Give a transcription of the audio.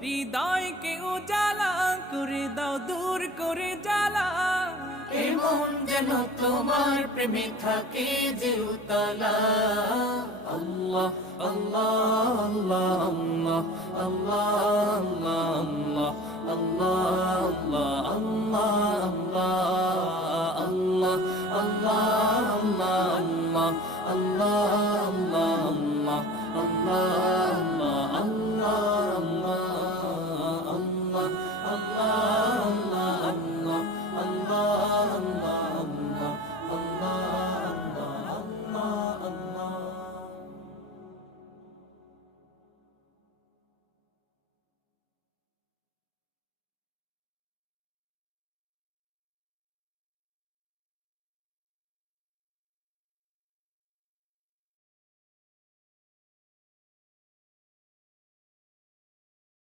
হৃদয়কে উজালা করে দাও, দূর করে জ্বালা। এমন যেন তোমার প্রেমে থাকে যে উতলা। আল্লাহ আল্লাহ আল্লাহ আল্লাহ আল্লাহ আল্লাহ আল্লাহ আল্লাহ